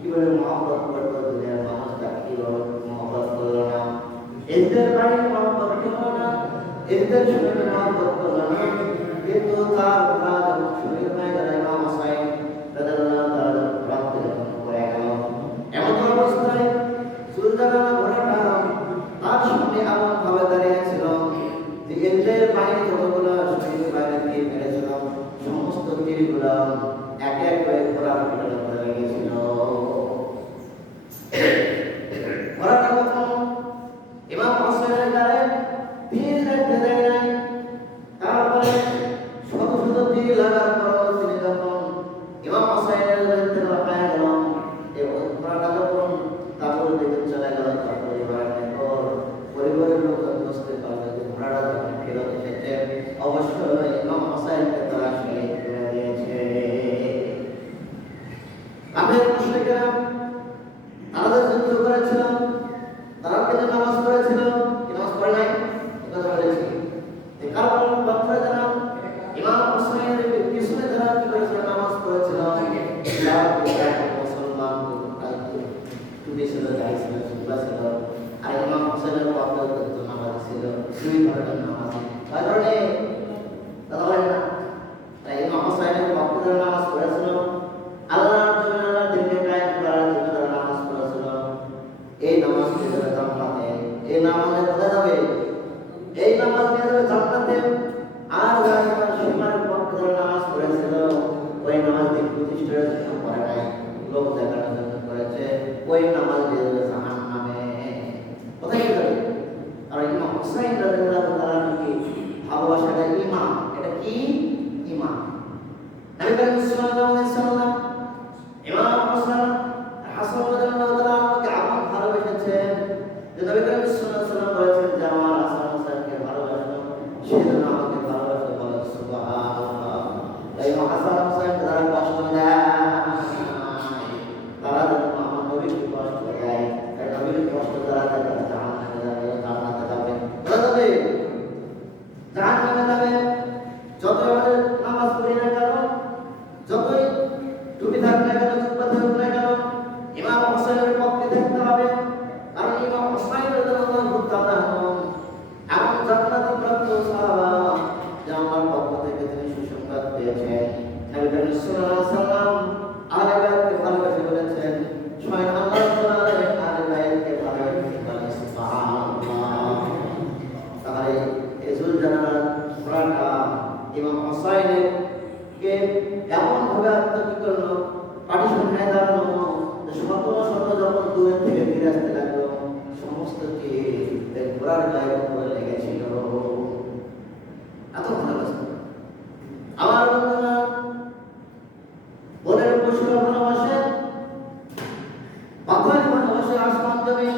কিভাবে মহব্বত করবো দুনিয়ার মানুষটা কিভাবে মহব্বত করলো না এদের বাড়ি মহব্বত করলো না এদের শরীরে মহব্বত করলো না কিন্তু তার অপরাধ এবং শরীর হয়ে গেল ইমাম হোসাইন রাদিয়াল্লাহু তাআলা রক্ত যখন পড়ে গেল এমন অবস্থায় সুলতানা ঘোড়াটা তার সামনে এমন ভাবে দাঁড়িয়েছিল যে এদের বাহিনী যতগুলো শরীর বাইরে দিয়ে মেরেছিল সমস্ত তীরগুলো এক এক করে ঘোড়ার পিছনে পড়ে লেগেছিল। ঘোড়াটা কখন ইমাম হোসেনের গায়ে তীর লাগতে দেয় নাই, তারপরে শত শত তীর লাগার পরও তিনি যখন ইমাম হোসেনের বিরুদ্ধে লাফায় গেল এবং ঘোড়াটা যখন তাবুর দিকে চলে গেল তারপরে পরিবারের লোকজন বুঝতে পারল যে ঘোড়াটা যখন ফেরত এসেছে অবশ্যই ইমাম হোসেনকে তারা শহীদ করে দিয়েছে। আমাদের মুশরিকরা তারা যুদ্ধ করেছিল, তারা কিন্তু নামাজ পড়েছিল, কি নামাজ পড়ে নাই? কথা বলেছি এই কারণ বাচ্চা যারা ইমাম হোসেনের পিছনে যারা কি করেছিল নামাজ পড়েছিল মুসলমান টুপি ছিল, গাড়ি ছিল, সুন্দর ছিল, আর ইমাম হোসেনের পক্ষে কিন্তু নামাজ ছিল দুই ধরনের নামাজ। তাই কারণে কথা বলেন না, তাই ইমাম হোসেনের পক্ষে যারা নামাজ পড়েছিল আল্লাহর জন্য দিনকে কায়েম করার জন্য যারা নামাজ পড়েছিল এই নামাজ নিয়ে যাবে জান্নাতে, এই নামাজে কোথায় যাবে? এই নামাজ নিয়ে যাবে জান্নাতে। আর যারা সীমার পক্ষে যারা নামাজ পড়েছিল ওই নামাজ দিন প্রতিষ্ঠার জন্য পড়ে নাই, লোক দেখানোর জন্য করেছে, ওই নামাজ নিয়ে যাবে জাহান্নামে। কোথায় যাবে? আর ইমাম হোসেন রাদিয়াল্লাহু তাআলা কি ভালোবাসাটা ঈমান, এটা কি ঈমান। নবী করিম সাল্লাল্লাহু আলাইহি ওয়াসাল্লাম ইমাম হোসেন হাসান রাদিয়াল্লাহু তাআলা আমাকে এমন ভালোবেসেছেন যে নবী করিম সাল্লাল্লাহু আলাইহি ওয়াসাল্লাম বলেছেন যে আমার হাসান হোসেনকে ভালোবাসো সেজন্য আমাকে ভালোবাসো, বলো সুবহানাল্লাহ। তাই হাসান হোসেন যারা কষ্ট দেয় তারা যেন আমার নবীকে কষ্ট দেয়, তাই নবীর কষ্ট যারা দেয় তারা জাহান্নামে যাবে, জান্নাতে যাবে। কোথায় যাবে? জাহান্নামে যাবে। যত আমাদের নামাজ পড়ি না কেন, যতই টুপি থাক না কেন, জুব্বা থাক না কেন, ইমাম হোসেনের পক্ষে থাকতে হবে। কারণ ইমাম হোসেন রাদিয়াল্লাহু তাআলা এমন জান্নাতি প্রাপ্ত সাহাবা যে আমার পক্ষ থেকে তিনি সুসংবাদ পেয়েছেন। নবী করিম সাল্লাল্লাহু আলাইহি ওয়াসাল্লাম আহলে বাইতকে ভালোবেসে বলেছেন স্বয়ং আল্লাহ তাআলা আহলে বাইতকে ভালোবেসে বলেন সুবহানাল্লাহ। তাহলে এই জুলজালাল ঘোড়াটা ইমাম হোসেনের কে এমন ভাবে আত্মহত্যা করলো, পাটিশন হয়ে দাঁড়ালো, শত শত যখন দূরে থেকে ফিরে আসতে লাগলো সমস্ত কি ঘোড়ার গায়ে উপরে লেগেছিল। এত ভালোবাসা আমার বন্ধুরা, বনের পশুরা ভালোবাসে, পাথর ভালোবাসে, আসমান জমি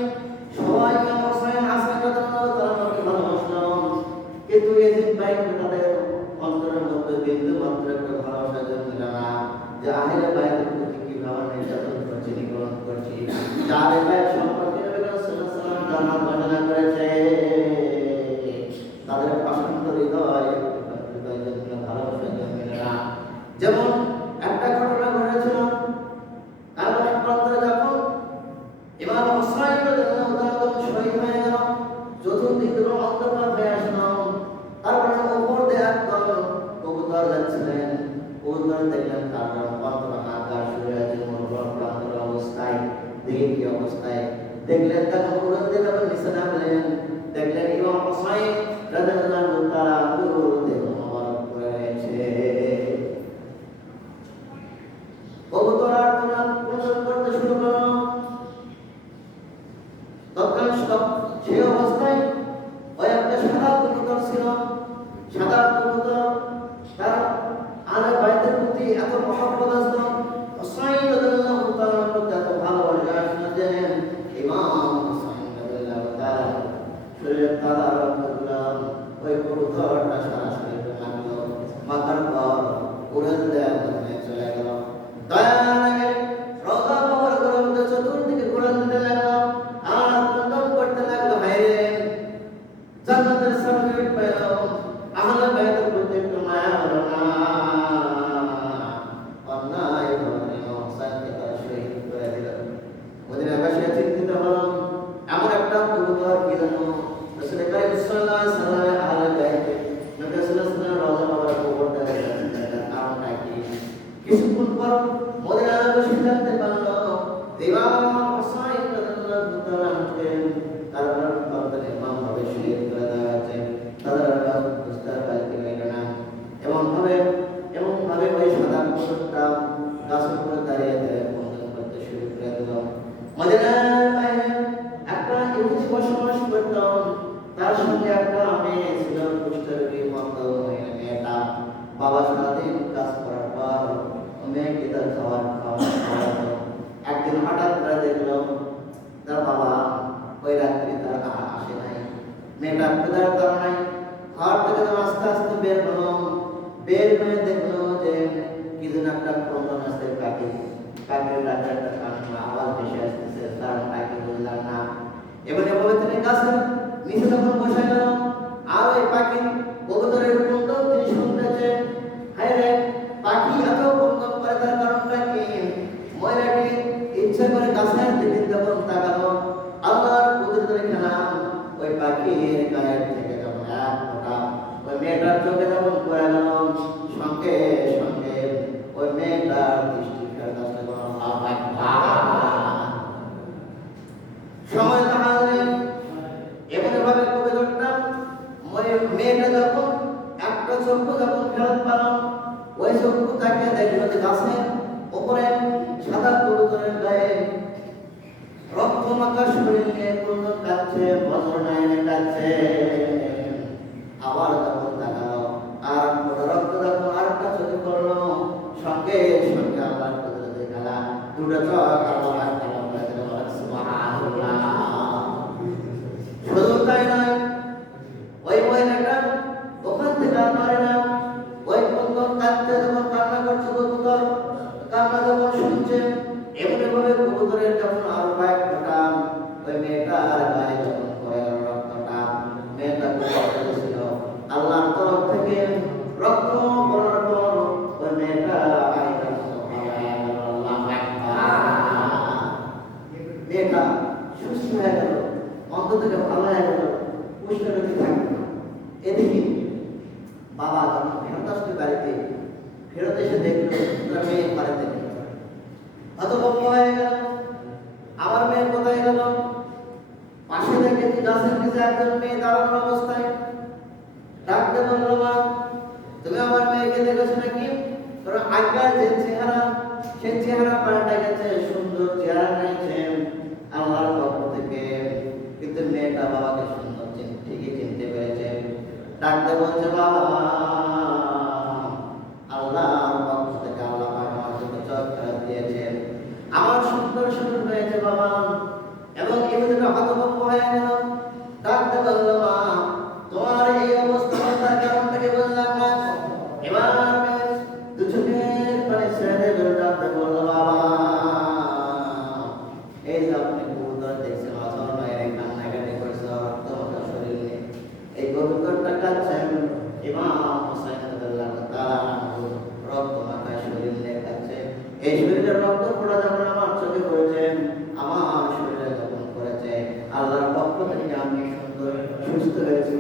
সবাই ইমাম হোসেন হাসান রাদিয়াল্লাহু তাআলাকে ভালোবাসলো, কিন্তু এজিদ ভাই তাদের অন্তরের মধ্যে বিন্দু মাত্র একটা ভালোবাসা জন্মিল না যে আহলে বাইতের প্রতি কিভাবে নির্যাতন করছে, নিগ্রহণ করছে। আহলে বাইত সম্পর্কে নবী সাল্লাল্লাহু আলাইহি ওয়াসাল্লাম জান্নাত ঘোষণা করেছে, তাদের প্রশান্ত হৃদয় জন্মিল, ভালোবাসা জন্মিল না। যেমন একটা ঘটনা ঘটেছিল কারবালার প্রান্তরে যখন ইমাম হোসেন রাদিয়াল্লাহু তাআলা শহীদ হয়ে গেল, চতুর্দিক থেকে অন্ধকার হয়ে আসলো, তারপরে উপর দিয়ে একদল কবুতর যাচ্ছিলেন, কবুতর দেখলেন তারপর অন্ধকার আকাশ শুরু হয়েছে, প্রান্তর অবস্থায় দেখি কি অবস্থায় দেখলেন, তখন উড়ে দিয়ে যখন নিচে নামলেন দেখলেন ইমাম হোসেন রাদিয়াল্লাহু তাআলা পুরো দেহ মোবারক করে রয়েছে। কবুতর আর কোন করতে শুরু করলো, তৎকালীন সেই অবস্থায় ওই একটা সাদা কবুতর ছিল, সাদা কবুতর তার আহলে বাইতের প্রতি এত মহব্বত আসলো, হোসেন রাদিয়াল্লাহু তাআলার প্রতি এত ভালোবাসা আসলো যে ইমাম হোসেন রাদিয়াল্লাহু তাআলা শরীরের তারা রক্তগুলো ওই কবুতরটা সারা শরীরে লাগলো, মাথার পর উড়ে চলে গেল। দয়া লাগে রোজা মোবারকের মধ্যে চতুর্দিকে ঘোরা দিতে লাগলো আর কন্দন করতে লাগলো, হায়রে ইমাম হুসাইন রাদিয়াল্লাহু তাআলা আনহুকে কারবালার প্রান্তরে ইমাম ভাবে শহীদ করে দেওয়া হয়েছে। তাদের বুঝতে পারতে পারল না। এমন ভাবে ওই সাদা কুকুরটা গাছের উপরে দাঁড়িয়ে বন্ধন করতে শুরু করে দিল। মদিনার বাইরে একটা ইহুদি বসবাস করত। তার সঙ্গে একটা মেয়ে ছিল, কুষ্ঠরোগী মন্দ মেয়েটা। বাবা সারাদিন কাজ করার পর মেয়েকে তার খাওয়াতো। একদিন হঠাৎ করে দেখলো তার বাবা ওই রাত্রি তার আসে নাই। মেয়েটা ক্ষুধার কারণে ঘর থেকে আস্তে আস্তে বের হলো। বের হয়ে দেখলো যে কি যেন একটা ক্রন্দন আসছে, পাখির ডাকার একটা আওয়াজ ভেসে আসতেছে। তার পাখি বুঝলাম না। এভাবে তিনি গাছের নিচে যখন বসে গেল, আর ওই পাখি কবুতরের ক্রন্দন তিনি শুনতেছে। হায় রে, পাখি এত ক্রন্দন করে তার কারণটা কি? মহিলাটি ইচ্ছা করে গাছের দিকে যখন তাকালো, আল্লাহর কুদরতের খেলা, ওই পাখির গায়ের থেকে যখন এক ফোঁটা ওই মেয়েটার চোখে যখন পড়ে গেল, সঙ্গে সঙ্গে ওই মেয়েটার দৃষ্টি ফেরত আসতে গেল। সময় তাহলে এমনভাবে কবিতরটা মেয়েটা যখন একটা চক্ষু যখন ফেরত পেল, ওই চক্ষু তাকে দেখলো যে গাছের উপরে সাদা কবুতরের গায়ে রক্তমাখা শরীর নিয়ে ক্রন্দন কাঁদছে, বজ্র নয়নে কাঁদছে। আবার যখন তাকালো, আর রক্ত যখন আরেকটা চোখে পড়লো, সঙ্গে সঙ্গে আল্লাহর কুদরতের খেলা, দুটো চোখ আল্লাহর খেলা করে দিল। সুবহানাল্লাহ। শুধু তাই নয়, ওই মহিলাটা ওখান থেকে আর পারে না। ওই ক্রন্দন কাঁদতে যখন কান্না করছে কবুতর, কান্না যখন শুনছে, এমনভাবে কবুতরের যখন আর কয়েক ফোঁটা ওই মেয়েটার গায়ে যখন পড়ে গেল রক্তটা, মেয়েটা ছিল আল্লাহর তরফ থেকে রক্ত পড়ার পর ওই মেয়েটা মেয়েটা সুস্থ হয়ে গেল, অন্ত থেকে ভালো হয়ে গেল, কুষ্ঠরোগী থাকবে না। এদিকে বাবা যখন ফেরত আসতে বাড়িতে, ফেরত এসে দেখলো তার মেয়ে বাড়িতে নেই। হতভম্ব হয়ে গেল, আমার মেয়ে কোথায় গেল? পাশে থেকে গাছের নিচে একজন মেয়ে দাঁড়ানোর অবস্থায় ডাকতে বলল, মা তুমি আমার মেয়েকে দেখেছো নাকি? কারণ আগের যে চেহারা, সেই চেহারা পাল্টে গেছে, সুন্দর চেহারা নিয়েছে আল্লাহর পক্ষ থেকে। কিন্তু মেয়েটা বাবাকে সুন্দর ঠিকই চিনতে পেরেছে। ডাকতে বলছে, বাবা আল্লাহর পক্ষ থেকে আল্লাহ আমার জন্য চোখ ফেরত দিয়েছেন, আমার সুন্দর শরীর হয়েছে বাবা। এবং এমনিতে হতভম্ব হয়ে গেল, ডাকতে বলল, মা তোমার এই অবস্থা তার কারণটাকে বললাম না। এবার দু চোখের পানি ছেড়ে দিল, ডাকতে বলল, বাবা এই যে আপনি কবুতর দেখছেন, অচল বাইরে কান্নাকাটি করছে, রক্তমাখা শরীর নিয়ে এই কবুতরটা কাঁদছেন, ইমাম হুসাইন রাদিয়াল্লাহু তাআলা আনহু রক্তমাখা শরীর নিয়ে কাঁদছে। এই শরীরের রক্ত ফোঁটা যখন আমার চোখে পড়েছে, আমার শরীরে যখন পড়েছে, আল্লাহর পক্ষ থেকে আমি সুন্দর সুস্থ হয়েছি।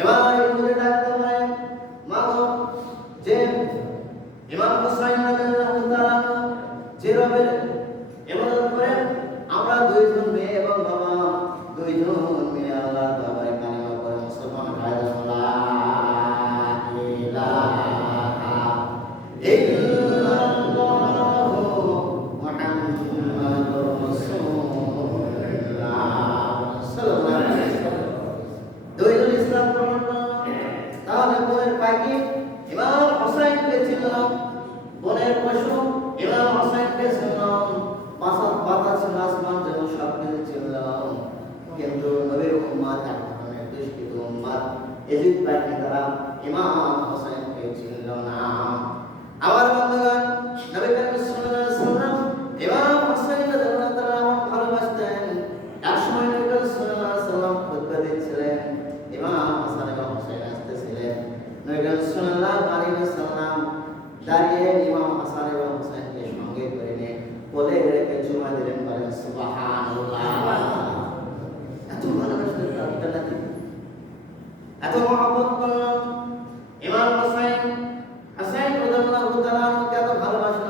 এবার ইহুদি ডাকতে পারে, মা গো, যে ইমাম হুসাইন রাদিয়াল্লাহু তাআলা যে রবের ইবাদত করেন, আমরা দুইজন মেয়ে এবং বাবা দুইজন মিলে আল্লাহর দরবারে কালিমা পড়ে মুসলমান হয়ে যাব। লা ইলাহা ইল্লাল্লাহু মুহাম্মাদুর রাসূলুল্লাহ সাল্লাল্লাহু আলাইহি ওয়াসাল্লাম। দুইজন ইসলাম গ্রহণ করল। তাহলে বোনের পাখি ইমাম হুসাইনকে চিনল, বোনের পশু ইমাম হুসাইনকে চিনল, পাতা ছিল আসমান যেমন সব কিছু চিনল। কিন্তু নবীর উম্মত এক ধরনের দুষ্কৃত উম্মত, এজিদ বাহিনী তারা ইমাম হুসাইনকে চিনল না। আমার বন্ধুগণ, নবী করিম সাল্লাল্লাহু আলাইহি ওয়াসাল্লাম ইমাম হুসাইন রাদিয়াল্লাহু তাআলা ভালোবাসতেন। একসময় নবী করিম সাল্লাল্লাহু আলাইহি ওয়াসাল্লাম খুতবা দিচ্ছিলেন, ইমাম হাসান এবং হুসাইন আসতেছিলেন। নবী করিম সাল্লাল্লাহু আলাইহি ওয়াসাল্লাম দাঁড়িয়ে ইমাম হাসান এবং হুসাইনকে সঙ্গে করে নিয়ে কোলে রেখে চুমা দিলেন। বলেন সুবহানাল্লাহ। এত ভালোবাসতেন তার নাকি, এত মহব্বত করলেন ইমাম হুসাইন রাদিয়াল্লাহু তাআলা এত ভালোবাসলেন।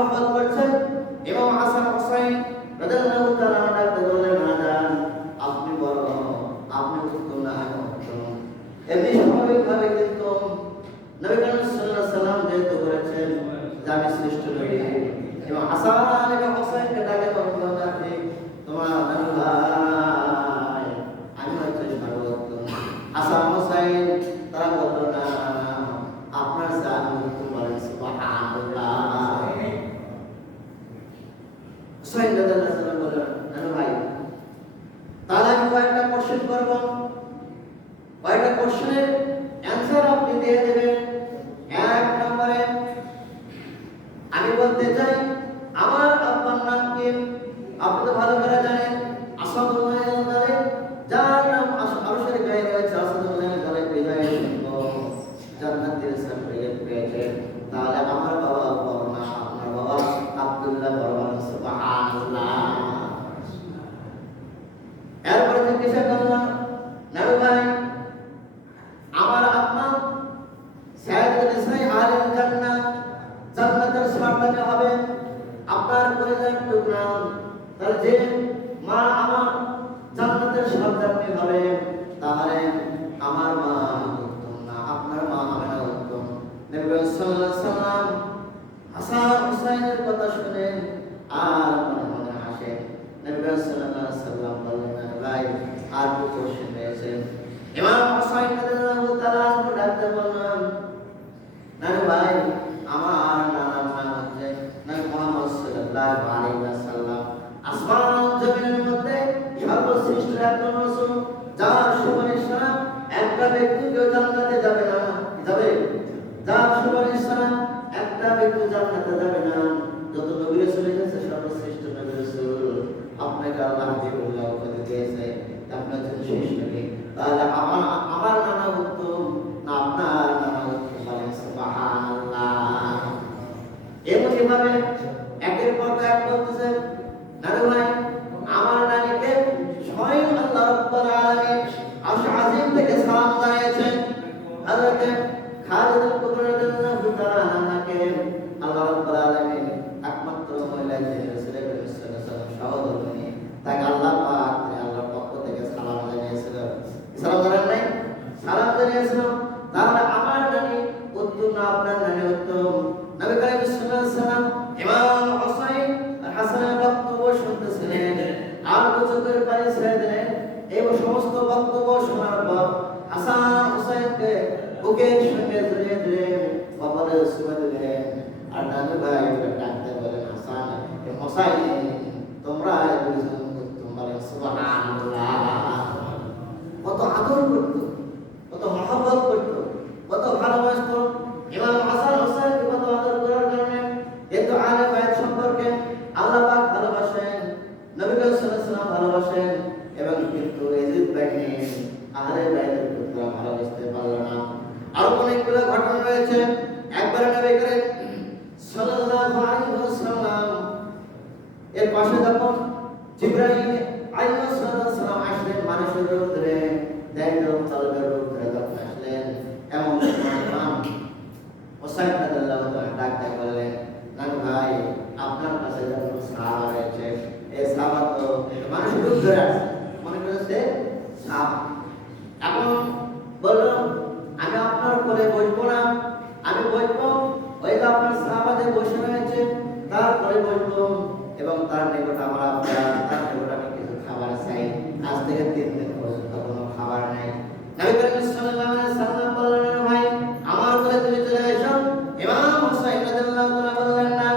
মহব্বত করছেন। ইমাম হাসান হুসাইন রাদিয়াল্লাহু তাআলা ডাকতে বললেন, আজান আপনি বড়, আপনি উত্তম না আমি উত্তম। এমনি স্বাভাবিকভাবে কিন্তু নবী করিম সাল্লাল্লাহু আলাইহি সাল্লাম যেহেতু বলেছেন যে আমি শ্রেষ্ঠ নবী, এবং হাসান এবং হুসাইনকে ডাকে বললেন, আপনি তোমার নানু ভাই, আমি হচ্ছে সর্বোত্তম। হাসান হুসাইন তারা বলল, না আপনার যা আমি উত্তম। বলেন সুবহানাল্লাহ। হুসাইন রাদিয়াল্লাহু তাআলা বললেন, নানু ভাই তাহলে আমি কয়েকটা কোশ্চেন করব, কয়েকটা কোশ্চেনের অ্যানসার আপনি দিয়ে দেবেন। এক নম্বরে আমি বলতে চাই আমার আব্বার নাম কি? আপনি তো ভালো করে জানেন আসাদুল্লাহ আল-গালিব, যার নাম আরশের গায়ে রয়েছে আসাদুল্লাহ আল-গালিব, বিজয় সিংহ জান্নাতের সার্টিফিকেট পেয়েছে। তাহলে আমার বাবা বড় না আপনার বাবা আব্দুল্লাহ বড়? সুবহানাল্লাহ। এরপরে জিজ্ঞাসা করলাম, নানু ভাই আমার আম্মা সাইয়্যিদুন নিসাই আহলিল জান্নাহ, জান্নাতের সর্দার হবে, আপনার পরিবার টুকরা। তাহলে যে মা আমার জান্নাতের সর্দার হবে, তাহলে আমার মা উত্তম না আপনার মা হবে না উত্তম? নবী সাল্লাল্লাহু আলাইহি সাল্লাম হাসান হুসাইনের কথা শুনেন আর মনে মনে হাসেন। নবী সাল্লাল্লাহু আলাইহি সাল্লাম বললেন, ভাই আর কি কোশ্চেন রয়েছে? ইমাম হুসাইন রাদিয়াল্লাহু তাআলা ডাকতে বললেন, নানু ভাই আমার নানার নাম হচ্ছে নবী মুহাম্মদ সাল্লাল্লাহু আলাইহি ওয়াসাল্লাম, আসমান জমিনের মধ্যে সর্বশ্রেষ্ঠ একজন রাসূল, যার সুপারিশ ছাড়া একটা ব্যক্তি কেউ জান্নাতে যাবে না। যাবে? যার সুপারিশ ছাড়া একটা ব্যক্তি জান্নাতে যাবে না। যত নবী রাসূল এসেছে সর্বশ্রেষ্ঠ নবী রাসূল আপনাকে আল্লাহ হাবিবুল্লাহ উপাধি দিয়েছে, আপনার জন্য শেষ নবী। তাহলে আমার নানা উত্তম না আপনার নানা উত্তম? বলেন সুবহানাল্লাহ। এমন ভাবে একের পর এক বলতেছেন, নানু ভাই আমার নানিকে স্বয়ং আল্লাহ রাব্বুল আলামিন আরশ আজিম থেকে সালাম জানিয়েছেন। হযরত খালিদ ইবনে রাদিয়াল্লাহু তাআলা আনহাকে আল্লাহ রাব্বুল আলামিন একমাত্র মহিলা যে রাসূলের সহধর্মিণী, তাকে আল্লাহ পাক আল্লাহর পক্ষ থেকে সালাম জানিয়েছিল। সালাম জানান নাই? সালাম জানিয়েছিল। তাহলে আমার নানি উত্তম না আপনার নানি উত্তম? নবী করিম সাল্লাল্লাহু আলাইহি ওয়াসাল্লাম ইমাম হুসাইন আর হাসানের বক্তব্য শুনতেছিলেন আর চোখের পানি ছেড়ে দিলেন। এই সমস্ত বক্তব্য শোনার পর হাসান হুসাইনকে বুকের সঙ্গে জড়িয়ে দিলেন, কপালে চুমা দিলেন আর নানু ভাই ডাকতে বলেন, হাসান হুসাইন তোমরা দুইজন উত্তম। বলেন সুবহানাল্লাহ। কত আদর করত, কত মহব্বত করত, কত ভালোবাসত। ইমাম হাসান হুসাইনকে কত আদর করার কারণে কিন্তু আহলে বাইত সম্পর্কে আল্লাহ পাক ভালোবাসেন, নবী সাল্লাল্লাহু আলাইহি ওয়াসাল্লাম ভালোবাসেন, এবং কিন্তু ইয়াজিদ বাহিনী আহলে বাইতের পুত্ররা ভালোবাসতে পারল না। আর অনেকগুলো ঘটনা রয়েছে। একবার নবী করিম সাল্লাল্লাহু আলাইহি ওয়াসাল্লাম এর পাশে যখন জিবরাইল আলাইহিস সালাম আসলেন, মানুষের রূপ ধরে, দেখলেন তলবের রূপ ধরে যখন আসলেন, এমন ইমাম হুসাইন রাদিয়াল্লাহু তাআলা ডাকতে বললেন, নানু ভাই আপনার কাছে যখন সাহাবা রয়েছে, এই সাহাবা তো মানুষের রূপ ধরে আসছে, মনে করেছে সাহাবা। এখন বলল, আমি আপনার কোলে বসবো না, আমি বসবো ওই যে আপনার সাহাবা যে বসে রয়েছে তার কোলে বসবো, এবং তার নিকট আমার আপনার তার নিকট আমি কিছু খাবার চাই। আজ থেকে 3 দিন পর্যন্ত কোনো খাবার নাই। নবী করিম সাল্লাল্লাহু আলাইহি সাল্লাম বললেন, ভাই আমার কোলে তুমি চলে এসো। ইমাম হুসাইন রাদিয়াল্লাহু তাআলা বললেন, না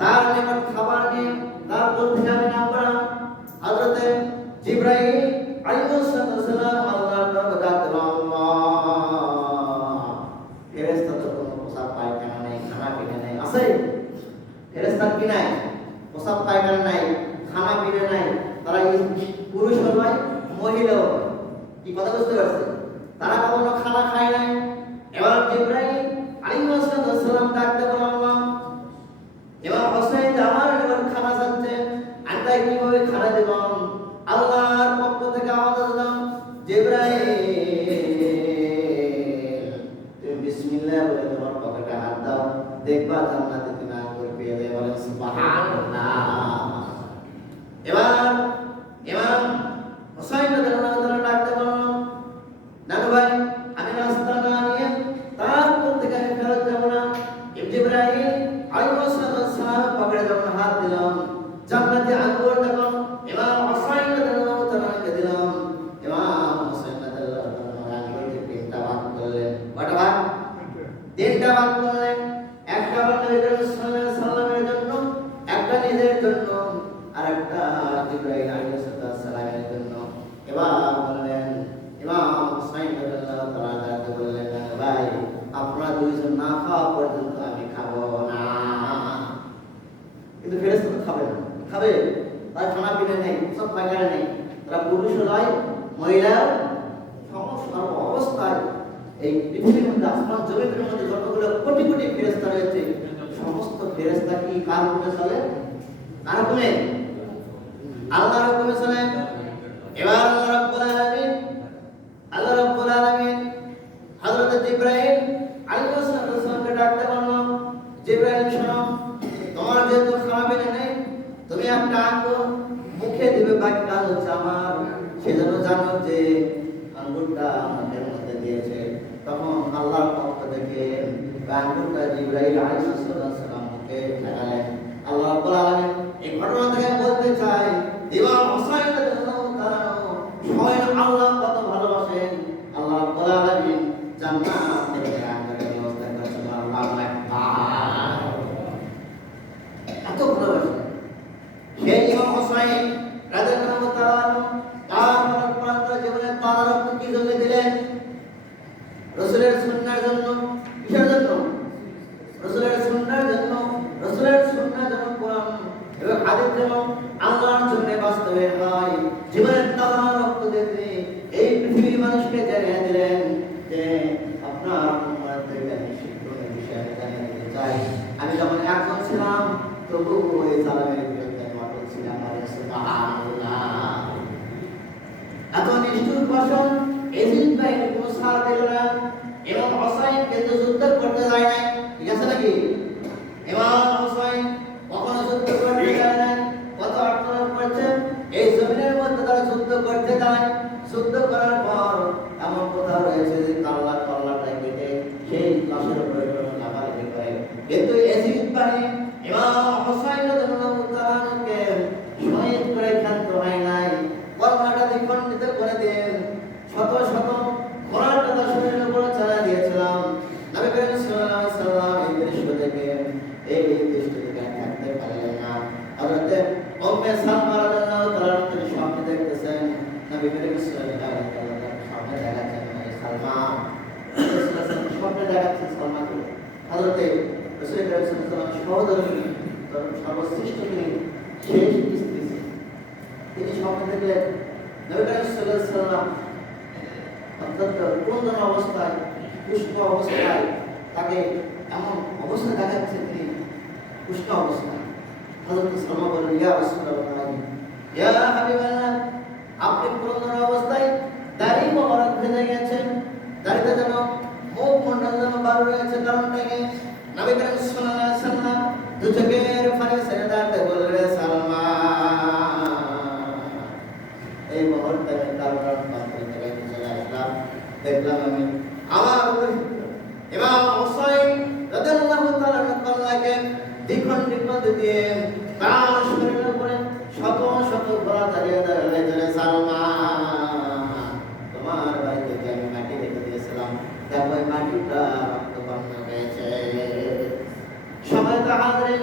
তার নিকট খাবার নিয়ে তার কোল থেকে আমি নামব না। হযরত জিবরাইল আলাইহিস সালাম আল্লাহর নামে ডাকলেন, আল্লাহ ফেরেশতা তো কোনো পোশাক পায়খানা নেই, খানা পিনা নেই, আছে? ফেরেশতার কি নাই? পোশাক পায়খানা নাই, খানা পিনা নাই, তারা পুরুষ হয় মহিলাও। কি কথা বুঝতে পারছেন? তারা কখনো খানা খায় নাই। এবার জিবরাইল আলাইহিস সালাম ডাকতে বললেন, ইমাম হুসাইন আমার নিকট খানা চাচ্ছে, আমি তাই কিভাবে খানা দেব? আল্লাহর পক্ষ থেকে আওয়াজ দিলাম, জিবরাইল তুমি বিসমিল্লাহ বলে তোমার পকেটে হাত দাও, দেখবা জান্নাতে তুমি আঙ্গুর পেয়ে যাবে। বলেন সুবহানাল্লাহ। এবার ইমাম হুসাইন রাদিয়াল্লাহু তাআলা ডাকতে বলল, নানু ভাই আমি রাস্তা না নিয়ে তারপর থেকে আমি ফেরত যাব না। জিবরাইল আলাইহিস সালাম পকেটে যখন হাত দিলাম, জান্নাতি আঙ্গুর যখন ইমাম হুসাইন রাদিয়াল্লাহু তাআলাকে দিলাম, ইমাম হুসাইন রাদিয়াল্লাহু তাআলা আঙ্গুরকে তিনটা ভাগ করলেন। কয়টা ভাগ? তিনটা ভাগ করলেন। একটা হলো নবী করিম সাল্লাল্লাহু আলাইহি সাল্লামের জন্য, একটা নিজের জন্য, আর একটা জিবরাইল আলাইহিস সালামের জন্য। এবার বললেন ইমাম হুসাইন রাদিয়াল্লাহু তাআলা বললেন, ভাই আপনারা দুইজন না খাওয়া পর্যন্ত আমি খাবো না। কিন্তু ফেরেশতা তো খাবে না, খাবে? তার খানা পিনা নেই, সব পায়খানা নেই। তারা পুরুষ নয়, মহিলা, সমস্ত অবস্থায় এই পৃথিবীর মধ্যে আসমান জমিনের মধ্যে যতগুলো কোটি কোটি ফেরেশতা রয়েছে, সমস্ত ফেরেশতা কি কার হুকুমে চলে? কার হুকুমে? আল্লাহর হুকুমে চলে। এবার আল্লাহ রাব্বুল আলামিন হযরত জিবরাইল আলাইহিস সালামকে ডাকতে বলল, জিবরাইল শোনো, তোমার যেহেতু খাওয়া বেড়ে নেই, তুমি একটা আঙ্গুর মুখে দিবে, বাকি কাজ হচ্ছে আমার। সেজন্য জানো যে আঙ্গুরটা আমাদের মধ্যে দিয়েছে। তখন আল্লাহর পক্ষ থেকে আঙ্গুরটা জিবরাইল আলাইহিস সালাম মুখে লাগালেন। আল্লাহ রাব্বুল আলামিন এই ঘটনা থেকে বলতে চাই, ইমাম হুসাইন রাদিয়াল্লাহু তাআলা স্বয়ং আল্লাহ কত ভালোবাসেন। আল্লাহ রাব্বুল আলামিন জান্নাত থেকে আঙ্গুরের ব্যবস্থা করেছেন। আল্লাহু আকবার। এত ভালোবাসেন সেই ইমাম হুসাইন রাদিয়াল্লাহু তাআলা তার প্রান্ত জীবনে তার রক্ত কি জন্য দিলেন? রাসূলের সুন্নাহর জন্য। কিসের জন্য? রাসূলের সুন্নাহর জন্য। রাসূলের সুন্নাহ যেন কোরআন এবং হাদিস যেন আল্লাহর জন্য বাস্তবায়ন হয়। জীবনের তাজা রক্ত দিতে এই পৃথিবীর মানুষকে জানিয়ে দিলেন যে আপনার উম্মতের কাছে শিক্ষণীয় বিষয় জানিয়ে দিতে চাই। আমি যখন একজন ছিলাম তবু ওই সালামের বিরুদ্ধে কথা ছিলাম। সুবহানাল্লাহ। এত নিষ্ঠুর ভাষণ এজিদ ভাই কোনো সার দিল না। ইমাম হুসাইন কিন্তু যুদ্ধ করতে যায় নাই, ঠিক আছে নাকি? ইমাম হুসাইন কখনো যুদ্ধ করতে যায় নাই। কত আক্রমণ করছে এই জমিনের মধ্যে, তারা যুদ্ধ করতে যায়। যুদ্ধ করার পর এমন কথা রয়েছে যে কাল্লাটা কেটে সেই লাশের উপরে লাফালাফি করে। কিন্তু এজিদ ভাই ইমাম হুসাইন রাদিয়াল্লাহু তাআলাকে শহীদ করে ক্ষান্ত হয় নাই। কল্লাটা দ্বিখণ্ডিত করে দেন। শত শত ঘোড়াটা তার শরীরের উপর চালা দিয়েছিলাম। নবী করিম সাল্লাল্লাহু আলাইহি সাল্লাম এই দৃশ্য দেখে থাকতে পারলেন না। হযরত উম্মে সালমা রাদিয়াল্লাহু তাআলা তিনি স্বপ্নে দেখতেছেন নবী করিম সাল্লাল্লাহু আলাইহি সাল্লাম স্বপ্নে দেখাচ্ছেন সালমা, স্বপ্নে দেখাচ্ছেন সালমাকে হযরত রাসূল সাল্লাল্লাহু আলাইহি সাল্লাম সহধর্মী সর্বশ্রেষ্ঠ তিনি শেষ স্ত্রী। তিনি স্বপ্নে দেখলেন নবী করিম সাল্লাল্লাহু আলাইহি সাল্লাম অত্যন্ত কোন অবস্থায়, পুষ্ট অবস্থায়, তাকে এমন অবস্থা দেখাচ্ছে তিনি পুষ্ট অবস্থায়। হযরত সালমা বলেন, ইয়া রাসূলুল্লাহ, ইয়া হাবিবাল্লাহ, আপনি পুরনো অবস্থায় দাড়ি মোবারক ভেজে গেছেন, দাড়িতে যেন মুখ মন্ডল যেন বারো রয়েছে, কারণটা কি? নবী করিম সাল্লাল্লাহু আলাইহি সাল্লাম দু চোখের পানি ছেড়ে দাঁড়াতে বললেন, সালমা এই মুহূর্তে তার প্রাণ থেকে চলে আসলাম, দেখলাম আমি আমার ইমাম হুসাইন রাদিয়াল্লাহু তাআলা কল্লাকে দ্বিখণ্ডিত দিয়ে তার শরীরের উপরে শত শত ঘোড়া দাঁড়িয়ে দাঁড়িয়ে সালমা, তোমার বাড়িতে আমি মাটি রেখে দিয়েছিলাম, দেখো এই মাটিটা রক্তবর্ণ হয়েছে। সবাই তো হাজির